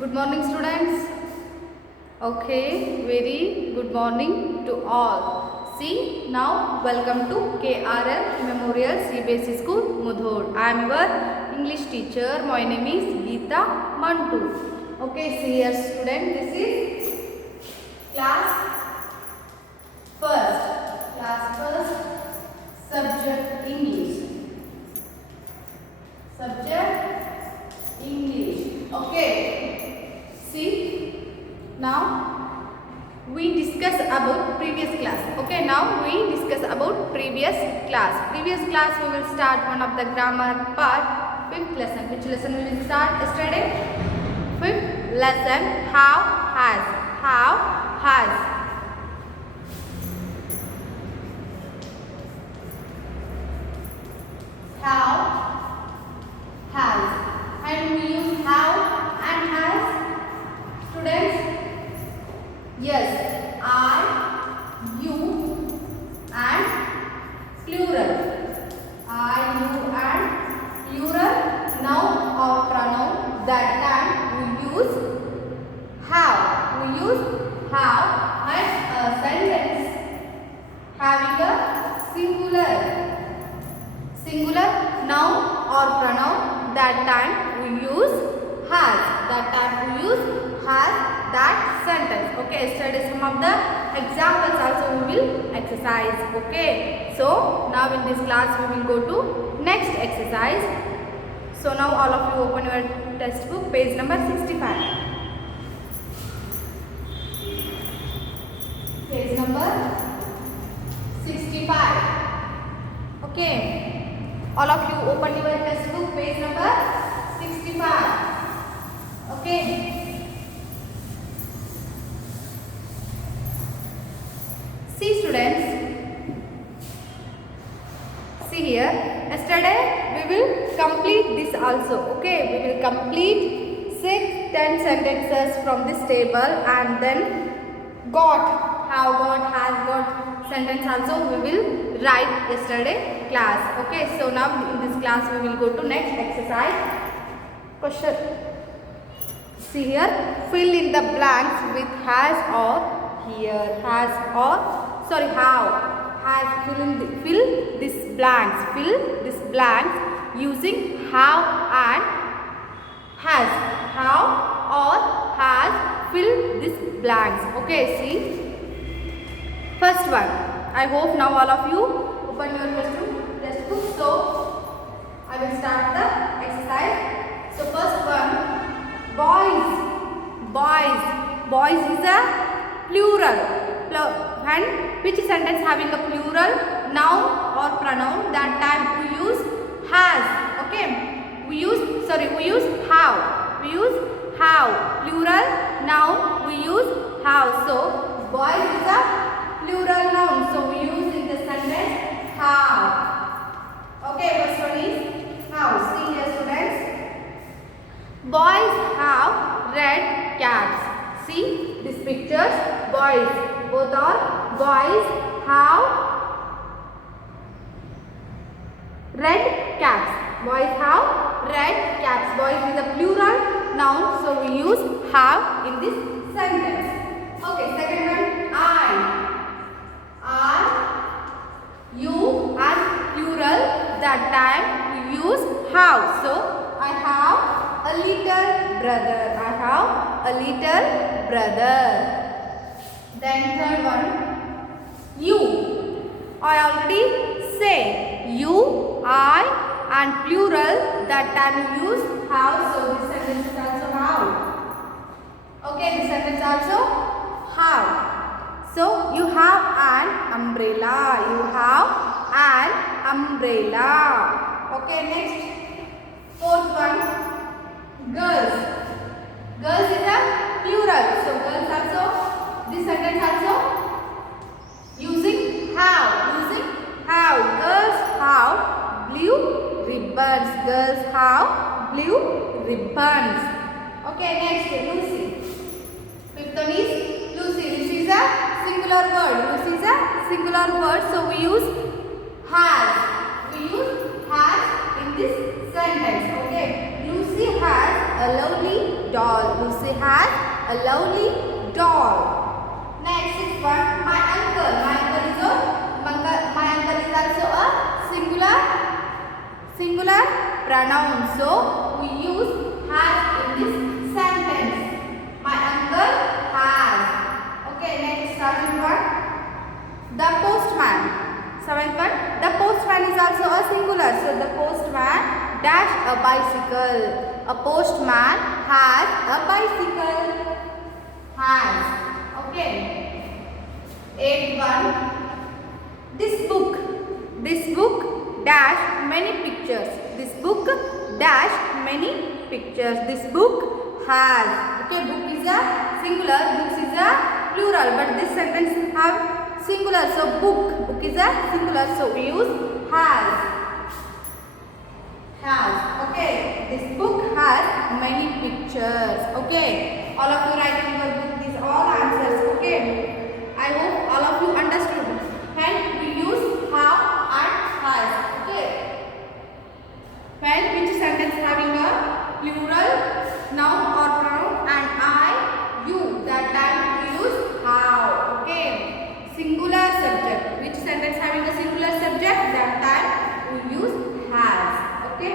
Good morning, students. Okay, very good morning to all. See, now welcome to KRL Memorial CBSE School, Mudhol. I am your English teacher. My name is Geeta Mantu. Okay, see here, student. This is class first, subject English. Subject English. Okay. See, now we discuss about previous class. Okay, now we discuss about previous class. Previous class we will start one of the grammar part, fifth lesson. Which lesson we will start yesterday? Fifth lesson, how, has. How, has. How, has. And we use how and has. Students, yes, I, you and plural. I, you and plural noun or pronoun. That time we use how. We use how as a sentence having a singular noun or pronoun. That time we use has. That time we use has that sentence. Okay, yesterday some of the examples also we will exercise. Okay, so now in this class we will go to next exercise. So now all of you open your textbook, page number 65. Page number 65. Okay, all of you open your textbook, page number 65. Okay. See, students, see here, yesterday we will complete this also. Okay, we will complete 6-10 sentences from this table and then got, have got, has got sentence also we will write yesterday class. Okay, so now in this class we will go to next exercise. Question. See here, fill in the blanks with has or here. Has or sorry, how. Has, fill this blanks using how and has. How or has, fill this blanks. Okay, see. First one. I hope now all of you open your textbook. So I will start the exercise. So first one. Boys is a plural. And which sentence having a plural noun or pronoun? That time we use has. Okay, we use how. We use how. Plural noun we use how. So boys is a plural noun. So we use in the sentence how. Okay, first one is how. See here, students. Boys have red caps. See these pictures. Boys, both are boys have red caps. Boys have red caps. Boys is a plural noun, so we use have in this sentence. Okay, second one, I, you and plural. That time we use have. So I have a little brother. I have a little brother. Then third one, you. I already say you, I and plural. That time you use have. So this sentence is also have. Okay, this sentence also have. So you have an umbrella. You have an umbrella. Okay, next. Fourth one, girls. Girls is a plural. So girls also, this sentence also using have. Girls have blue ribbons. Girls have blue ribbons. Okay, next, Lucy. Fifth one is Lucy. Lucy is a singular word. Lucy is a singular word. So we use has. We use has in this sentence. Okay, Lucy has a lovely doll. Lucy has a lovely doll. Next is one. My uncle. My uncle is also a singular pronoun. So we use has in this sentence. My uncle has. Okay. Next, seventh one. The postman. Seventh one. The postman is also a singular. So the postman dash a bicycle. A postman has a bicycle. Has. Okay. Eighth one. This book dash many pictures. This book dash many pictures. This book has. Okay, book is a singular, books is a plural, but this sentence have singular. So book is a singular. So we use has. Has. Okay, this book has many pictures. Okay, all of you write in your book these all answers. Okay, I hope all of you understood. When we use have and has. Okay. When which sentence having a plural noun or pronoun and I, you, that time we use have. Okay. Singular subject. Which sentence having a singular subject, that time we use has. Okay.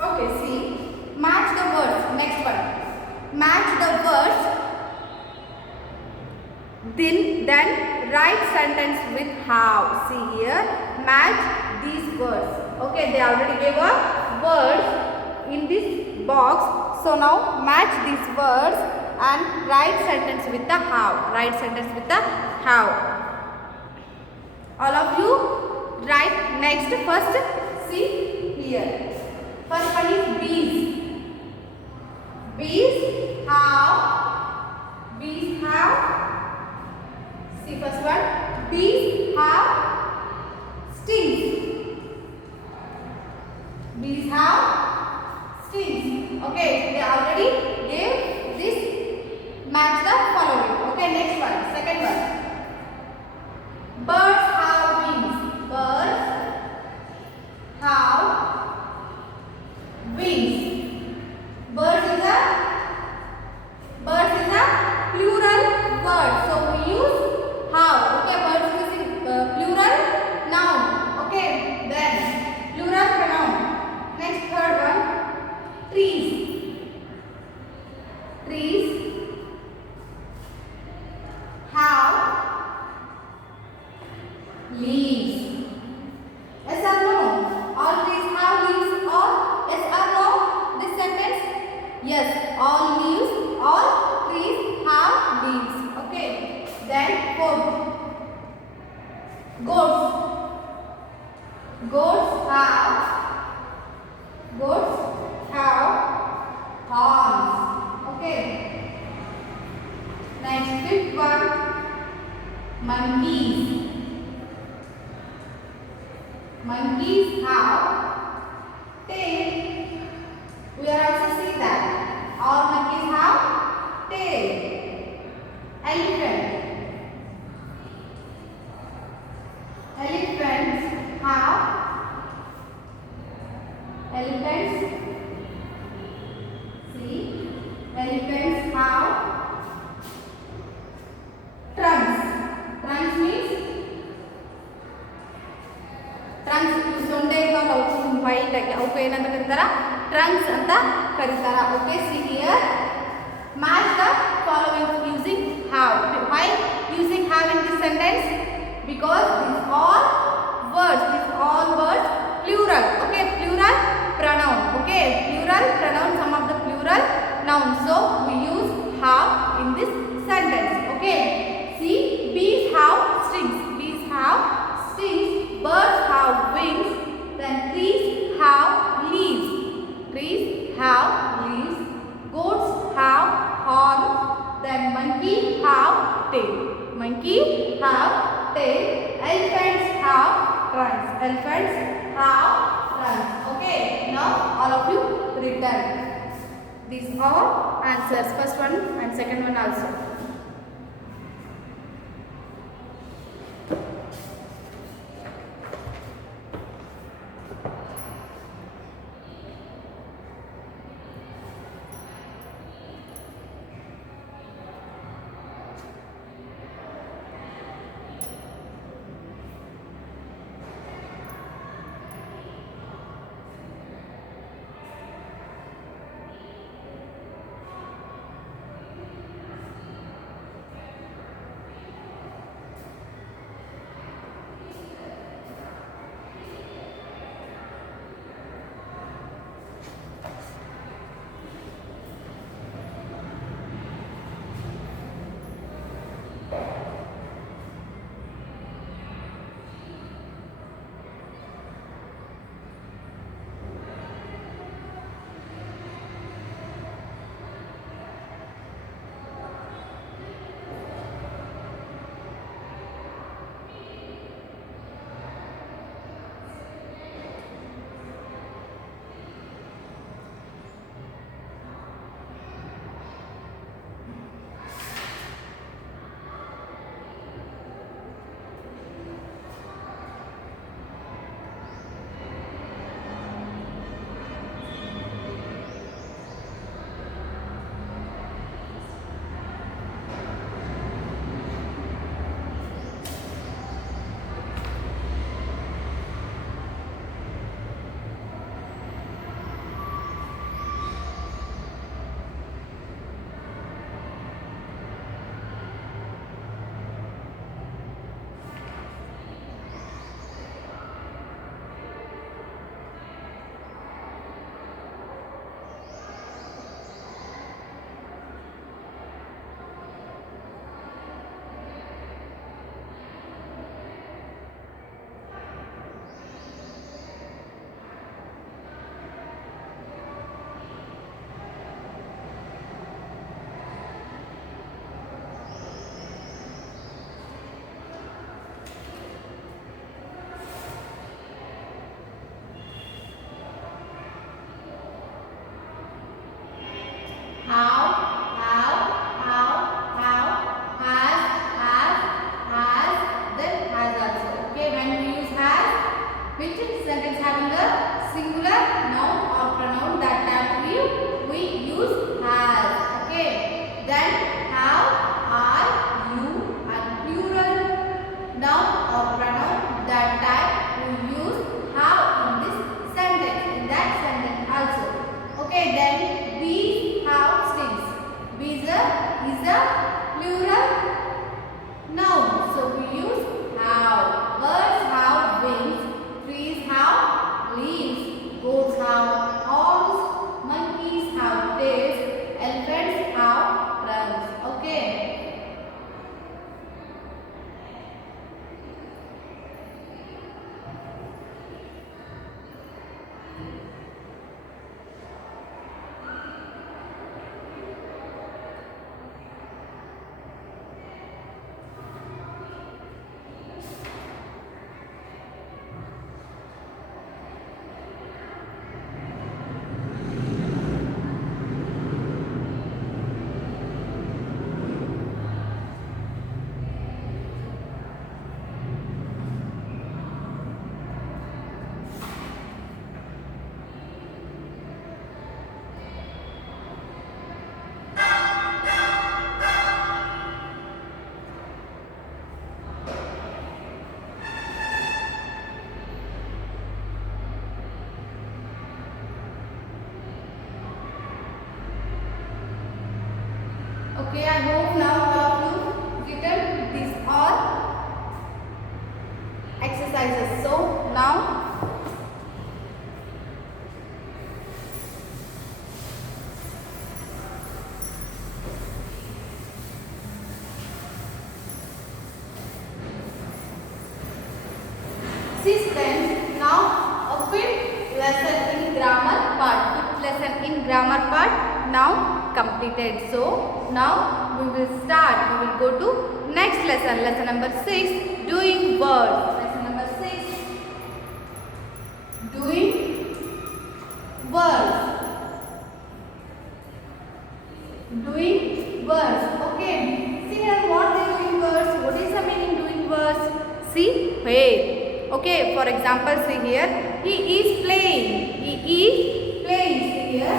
Okay, see, match the words. Next one. Match the words. Then write sentence with how. See here, match these words. Okay, they already gave a word in this box. So now match these words and write sentence with the how. Write sentence with the how. All of you write next. First, see here. First one is bees. Bees have. See first one. Bees have stings. Bees have stings. Okay, they already gave this. Match the following. Okay, next one. Second one. Birds have wings. Birds have wings. Birds is a plural word. So we use have. Okay, birds is plural noun. Okay, then plural pronoun. Next, third one. Trees. Trees have leaves. Yes or no? All trees have leaves or yes or no? This sentence? Yes, all trees have leaves. Okay. Then fourth. Goats. Goats have horns. Okay. Next, fifth one. Monkeys. Monkeys have tail. We are also see that all monkeys have tail. Elephant. Elephants have trunks. Trunks means trunks. ಸೊಂಡೆ white ಆಗಿ ಅವಕ್ಕೆ ಏನಂತ ಕರೀತಾರ? Trunks ಅಂತ ಕರೀತಾರ. Okay, see here. Match the following using have. Why using have in this sentence? Because these all words plural. Okay, plural pronoun. Okay, plural pronoun, some of the plural nouns. So we use have in this sentence. Okay, see, bees have stings. Bees have stings. Birds have wings. Then trees have leaves. Trees have leaves. Goats have horns. Then monkey have tail. Monkey have tail. Elephants have trunks. Elephants have trunks. Okay, now all of you written. These are answers. First one and second one also. plural noun. So we use have. Birds have wings, trees have leaves, goats have horns, monkeys have tails, elephants have runs. Okay. Okay, I hope now all of you written these all exercises. So now see friends, now a fifth lesson in grammar part. Fifth lesson in grammar part now completed. So now we will start. We will go to next lesson. Lesson number 6, doing words. Lesson number 6, doing words. Doing words. Okay. See here what they doing words. What is the meaning doing words? See here. Okay. For example, see here. He is playing. He is playing. See here.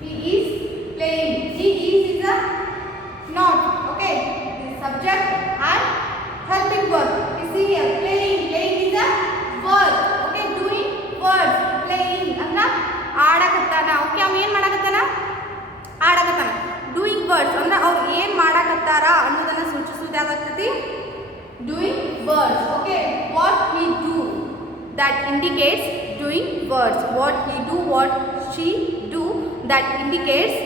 He is playing. He is a noun. Okay. The subject and helping verb. You see here. Playing. Playing is a verb. Okay. Doing words. Playing. Andra ಆಡಕತ್ತಾನ. Okay. ಅವ ಏನು ಮಾಡಕತ್ತಾನ? ಆಡಕತ್ತಾನ. Doing words. ಅಂದ್ರೆ ಅವ್ರು ಏನು ಮಾಡಕತ್ತಾರ ಅನ್ನೋದನ್ನ ಸೂಚಿಸುವುದು ಯಾವಾಗ್ತತಿ? Doing words. Okay. What he do. That indicates doing words. What he do. What she do. That indicates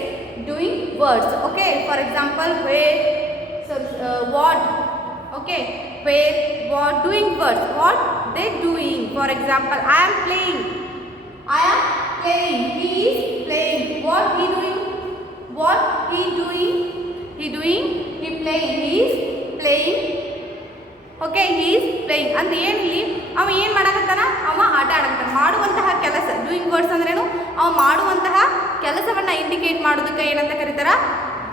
doing words. Okay. For example, where, so, what. Okay. Where, what, doing words. What they doing. For example, I am playing. I am playing. He is playing. What he doing? What he doing? He doing. He playing. He is playing. Okay is playing ಅಂತ ಏನಿಲ್ಲಿ ಅವ ಏನು ಮಾಡಕತ್ತಾನ? ಅವ ಆಟ ಆಡಕತ್ತಾನ. ಮಾಡುವಂತಹ ಕೆಲಸ doing words ಅಂದ್ರೇನು? ಅವ ಮಾಡುವಂತಹ ಕೆಲಸವನ್ನು ಇಂಡಿಕೇಟ್ ಮಾಡೋದಕ್ಕೆ ಏನಂತ ಕರೀತಾರ?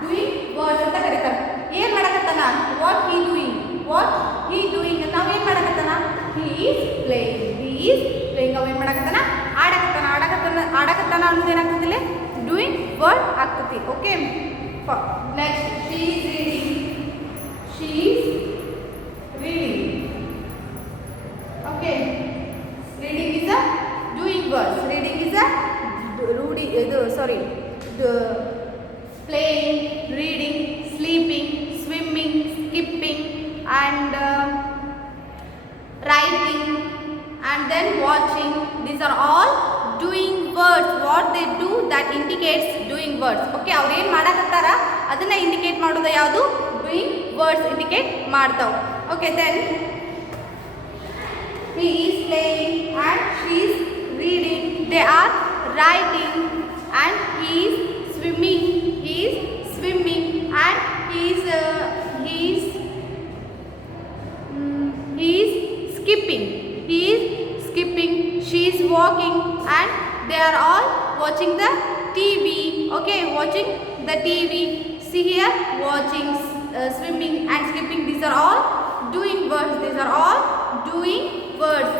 ಡೂಯಿಂಗ್ ವರ್ಡ್ಸ್ ಅಂತ ಕರೀತಾರೆ. ಏನು ಮಾಡಕತ್ತಾನ? What he doing. What he doing ನಾವೇನು ಮಾಡಕತ್ತಾನ? He is playing. He is playing. ಅವ ಏನು ಮಾಡಕತ್ತಾನ? ಆಡಕತ್ತಾನ. ಆಡಕತ್ತಾನ ಅನ್ನೋದು ಏನಾಗ್ತದಿಲ್ಲ? ಡೂಯಿಂಗ್ ವರ್ಡ್ ಆಗ್ತತಿ. Okay. Next she is reading. She is reading. Okay. Reading is a doing words. Reading is a playing, reading, sleeping, swimming, skipping, and writing, and then watching. These are all doing words. What they do that indicates doing words. Okay. ಅವ್ರು ಏನು ಮಾಡಕತ್ತಾರ ಅದನ್ನ indicate ಮಾಡೋದು ಯಾವುದು? Doing words indicate ಮಾಡ್ತಾವ. Okay, then he is playing and she is reading. They are writing and he is swimming. He is swimming and he is skipping. He is skipping. She is walking and they are all watching the TV. Okay, watching the TV. See here, watching, swimming and skipping. These are all doing words. These are all doing words.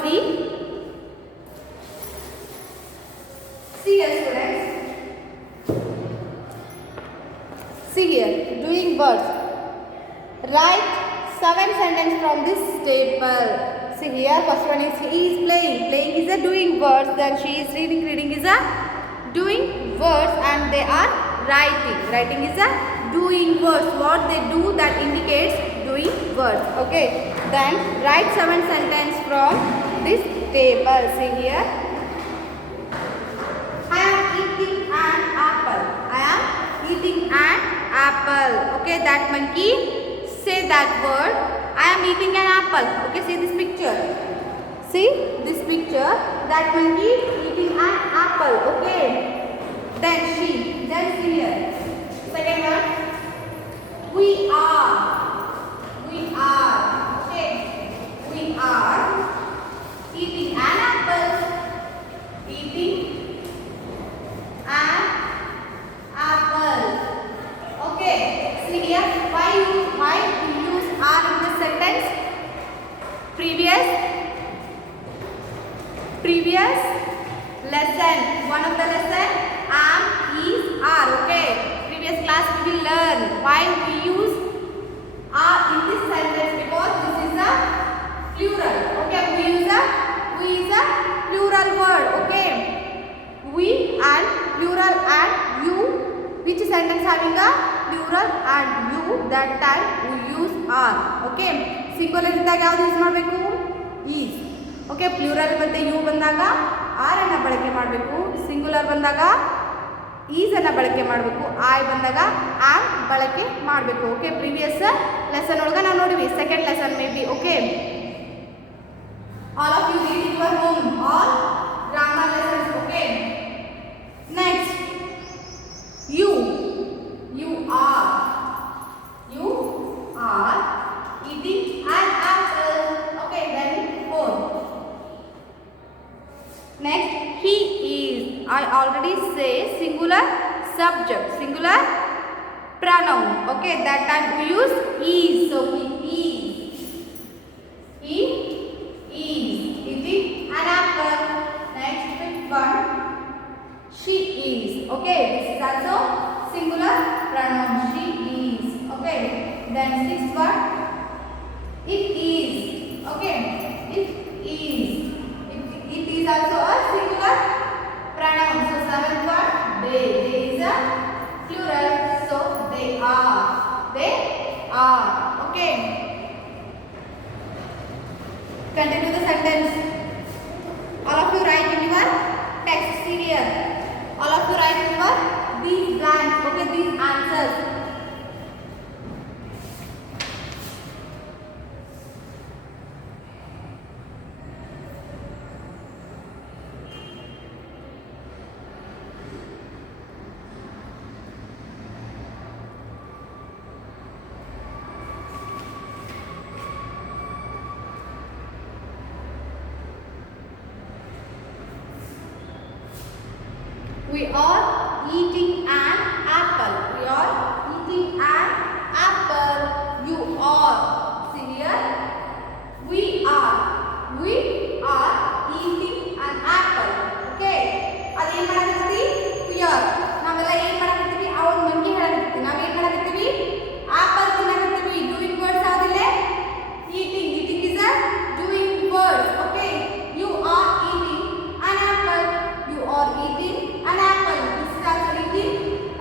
See here, students. See here, doing words. Write 7 sentences from this table. See here, first one is he is playing. Playing is a doing words. Then she is reading. Reading is a doing words and they are writing. Writing is a doing words. What they do that indicates doing words. Okay. Then write 7 sentences from this table. See here. I am eating an apple. I am eating an apple. Okay. That monkey say that word. I am eating an apple. Okay. See this picture. See this picture. That monkey eating an apple. Okay. Then she. Then see here. Second one. We are. We are. Okay. We are eating an apple. Eating an apple. Okay. See here. Why you use are in this sentence? Previous lesson. One of the lesson am, is, are. Okay. Previous class we will learn why we use are in this sentence because this is a plural. Okay. We is a plural word. Okay. We and plural and you. Which sentence having a plural and you? That time we use are. Okay. Singular ಇದ್ದಾಗ ಯಾವುದು use ಮಾಡಬೇಕು? is. Okay plural ಮತ್ತೆ you ಬಂದಾಗ R ಅನ್ನು ಬಳಕೆ ಮಾಡಬೇಕು. Singular ಬಂದಾಗ is ಅನ್ನು ಬಳಕೆ ಮಾಡಬೇಕು. ಐ ಬಂದಾಗ ಆಮ್ ಬಳಕೆ ಮಾಡಬೇಕು. ಓಕೆ ಪ್ರೀವಿಯಸ್ ಲೆಸನ್ ಒಳಗೆ ನಾವು ನೋಡಿವಿ. Second lesson maybe. Okay all of you read in your home all grammar lessons. Okay next you are eating an apple. Okay, then 4. Next, he is. I already say singular subject, singular pronoun. Okay, that time we use is. So he is eating an apple. Next, fifth one. She is. Okay, this is also singular pronoun. She is. Okay, then sixth one. It is. Okay, it is. It is also a singular pronoun. So seventh one, they. They is a plural. So they are. They are. Okay. Continue the sentence. All of you write in your text serial. All of you write in your these blanks. Okay, these answers. We are eating an apple. We are eating an apple. You are. See here. We are eating an apple. Okay. ಅದು ಏನು ಮಾಡಕತ್ತಿ? We are. ನಾವೆಲ್ಲ ಏನು ಮಾಡಕತ್ತೀವಿ? ಅವನ್ ಮಂಗಿ ಹೇಳಕತ್ತೀವಿ. ನಾವು ಏನು ಮಾಡಕತ್ತೀವಿ? Apple ತಿನ್ನಕತ್ತೀವಿ. Doing words ಯಾವುದಿಲ್ಲ? Eating. Eating is a doing words. Okay. You are eating an apple. You are eating an apple. This is also eating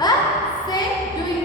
a same doing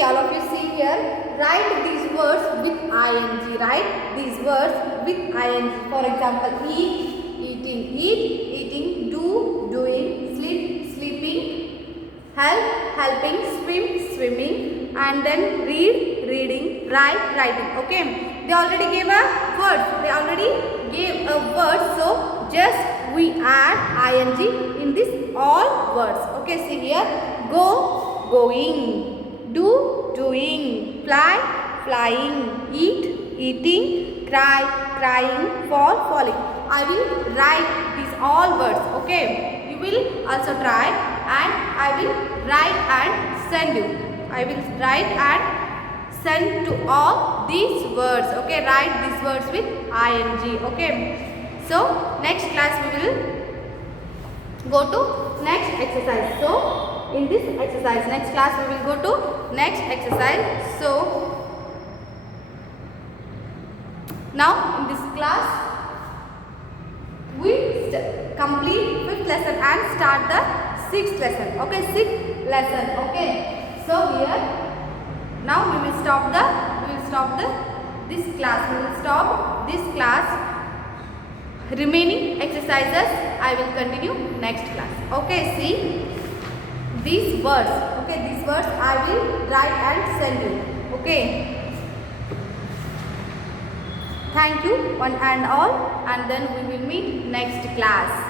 See, all of you see here, write these words with ing. Write these words with ing. For example, eat, eating, eat, eating, do, doing, sleep, sleeping, help, helping, swim, swimming, and then read, reading, write, writing. Okay, they already gave a word. They already gave a word, so just we add ing in this all words. Okay, see here, go, going, do, doing, fly, flying, eat, eating, cry, crying, fall, falling. I will write these all words. Okay, you will also try, and I will write and send you. I will write and send to all these words. Okay, write these words with ing. Okay, so next class we will go to next exercise. So in this exercise, next class we will go to next exercise. So now in this class we complete 5th lesson and start the 6th lesson. Okay, 6th lesson. Okay, so here now we will stop this class. We will stop this class. Remaining exercises I will continue next class. Okay, see these words. Okay, these words I will write and send you. Okay, thank you one and all, and then we will meet next class.